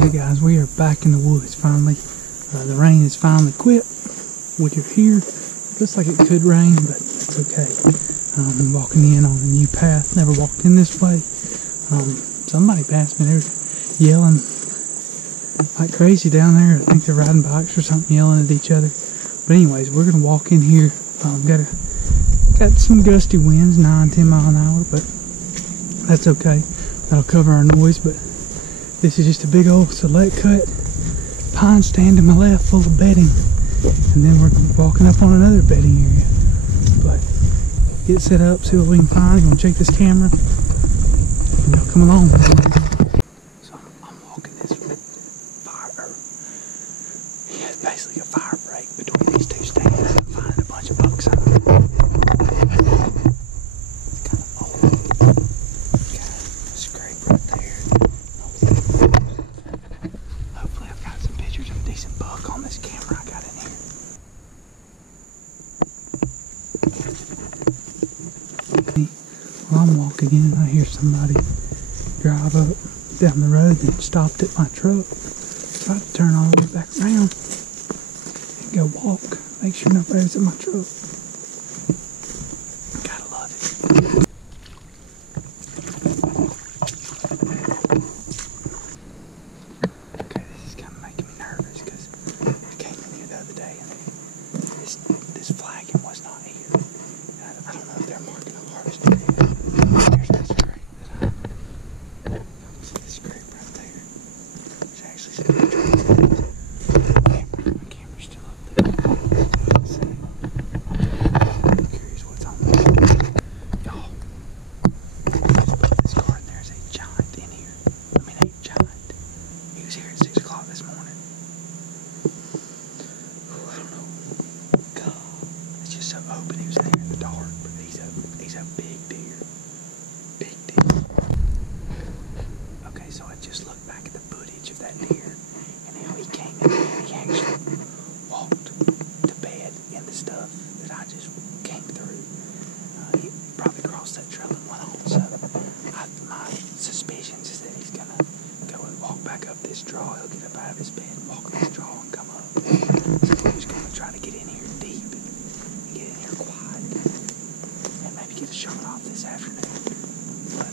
Okay guys, we are back in the woods finally. The rain is finally quit. We are here. Looks like it could rain, but it's okay. I'm walking in on a new path. Never walked in this way. Somebody passed me. They're yelling like crazy down there. I think they're riding bikes or something, yelling at each other. But anyways, we're gonna walk in here. Got some gusty winds, 9-10 miles an hour, but that's okay. That'll cover our noise. But this is just a big old select cut pine stand to my left full of bedding, and then we're walking up on another bedding area. But get set up, see what we can find. Gonna check this camera. You know, come along. So I'm walking this fire. Yeah, it's basically a fire break between these two stands. I'm finding a bunch of bucks on it. It's kind of old. Got a scrape right there. Hopefully I've got some pictures of a decent buck on this camera I got in here. While I'm walking in, I hear somebody drive up down the road and stopped at my truck. So I had to turn all the way back around and go walk. Make sure nobody's in my truck. Gotta love it. Okay, this is kind of making me nervous because I came in here the other day and this flagging was not here. I don't know if they're marking a harvest area. There's that scrape that I see the scrape right there. There's actually some trees in it. My camera's still up there. Let's see. I'm curious what's on there. Y'all, just put this car in there as a giant in here. I mean, a giant. He was here at 6 o'clock this morning. Ooh, I don't know. God, it's just so open. He was in there in the dark, but he's a big deer. Big deer. Okay, so I just looked back at the footage of that deer and how he came in there and he actually walked to bed in the stuff that I just came through. He probably crossed that trail and went on. So my suspicions is that he's gonna go and walk back up this draw. He'll get up out of his bed, walk this draw, and come up. So he's gonna try to get in here deep and get in here quiet and maybe get a shot off this afternoon. But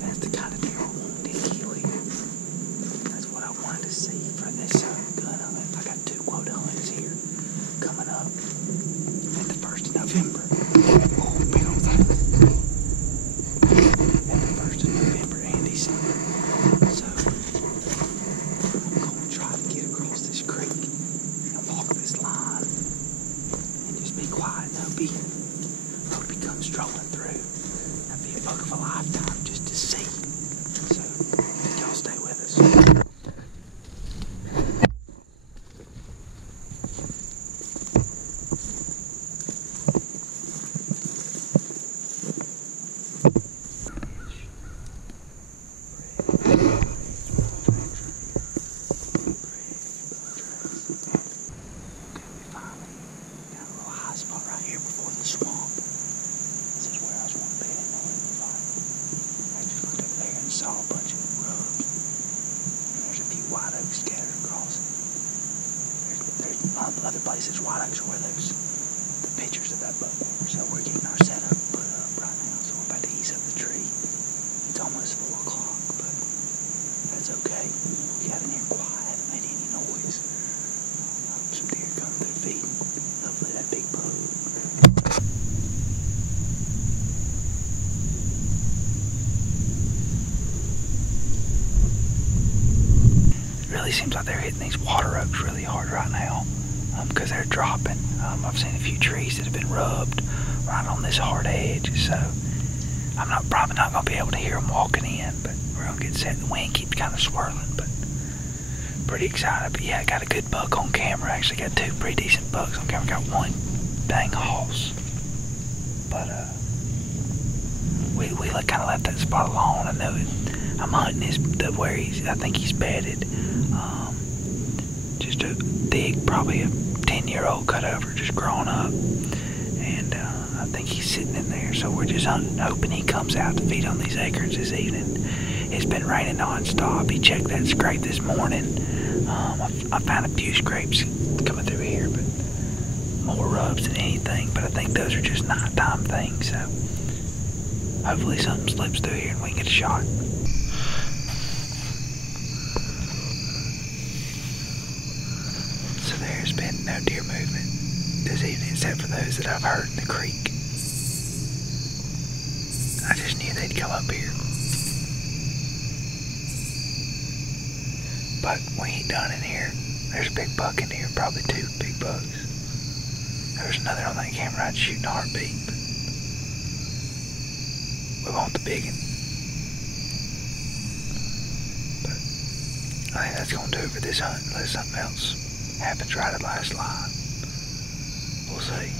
that's the kind of deer I wanted to kill here. That's what I wanted to see for this gun hunt. I got 2 quota hunts here coming up at the 1st of November. Oh, big old thing. At the 1st of November and December. So I'm going to try to get across this creek and walk this line and just be quiet. And hope he comes strolling through. That'd be a buck of a lifetime just to see. So y'all stay with us. Saw a bunch of rubs, and there's a few white oaks scattered across. There's other places white oaks are where the pictures of that buck were. So we're getting our setup put up right now. So we're about to ease up the tree. It's almost 4 o'clock, but that's okay. We got in here quiet, haven't made any noise. Some deer come through feeding. Hopefully that big buck. Really seems like they're hitting these water oaks really hard right now because they're dropping. I've seen a few trees that have been rubbed right on this hard edge, so I'm probably not going to be able to hear them walking in, but we're going to get set. The wind keeps kind of swirling, but pretty excited. But yeah, I got a good buck on camera. Actually got 2 pretty decent bucks on camera. Got 1 dang hoss, but we kind of left that spot alone. I know I'm hunting where I think he's bedded. Just a big, probably a 10-year-old cutover, just grown up, and I think he's sitting in there. So we're just hunting, hoping he comes out to feed on these acorns this evening. It's been raining non-stop. He checked that scrape this morning. I found a few scrapes coming through here, but more rubs than anything. But I think those are just nighttime things, so hopefully something slips through here and we can get a shot. So there's been no deer movement this evening except for those that I've heard in the creek. I just knew they'd come up here. But we ain't done in here. There's a big buck in here, probably 2 big bucks. There was another on that camera I'd shoot in a heartbeat, but we want the big one. But I think that's gonna do it for this hunt unless something else happens right at last line. We'll see.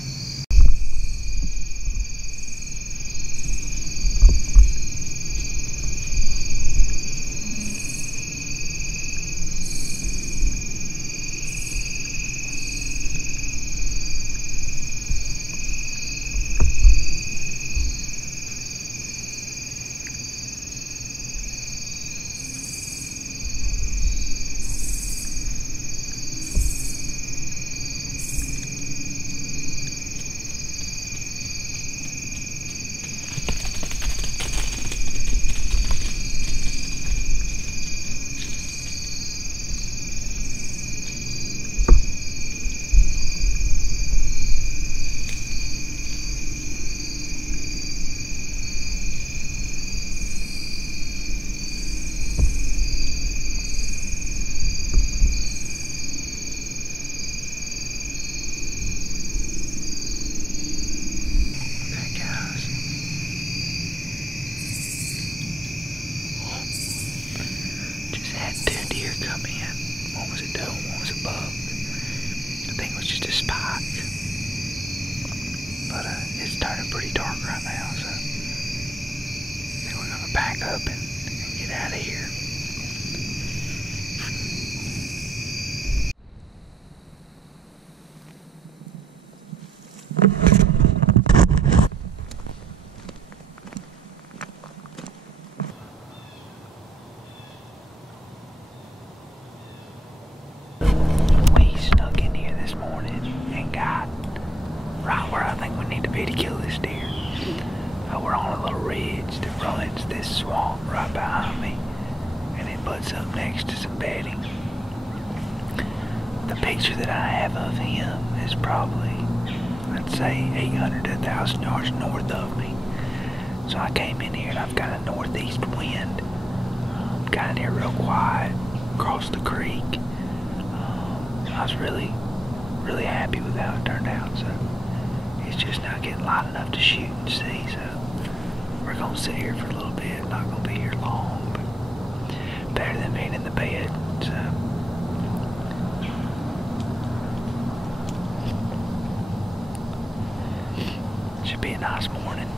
Come in. One was a doe, one was a buck. I think it was just a spike. But it's turning pretty dark right now, so I think we're gonna pack up and get out of here. Right where I think we need to be to kill this deer. We're on a little ridge that runs this swamp right behind me, and it butts up next to some bedding. The picture that I have of him is probably, I'd say, 800 to 1,000 yards north of me. So I came in here and I've got a northeast wind. Got in here real quiet, across the creek. I was really happy with how it turned out. So it's just not getting light enough to shoot and see, so we're gonna sit here for a little bit. Not gonna be here long, but better than being in the bed. So should be a nice morning.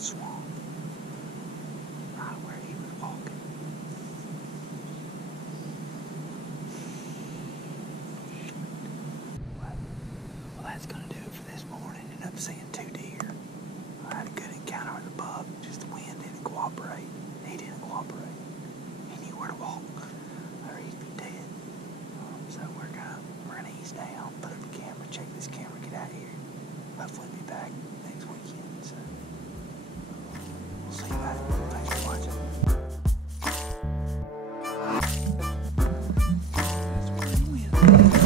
Swamp, right where he was walking. Well, that's gonna do it for this morning. up seeing 2 deer. I had a good encounter with a buck, just the wind didn't cooperate. He didn't cooperate. He knew where to walk, or he'd be dead. So we're gonna ease down, put up the camera, check this camera, get out of here. Hopefully be back next weekend. So we'll see you later. Thanks for watching. That's where he went.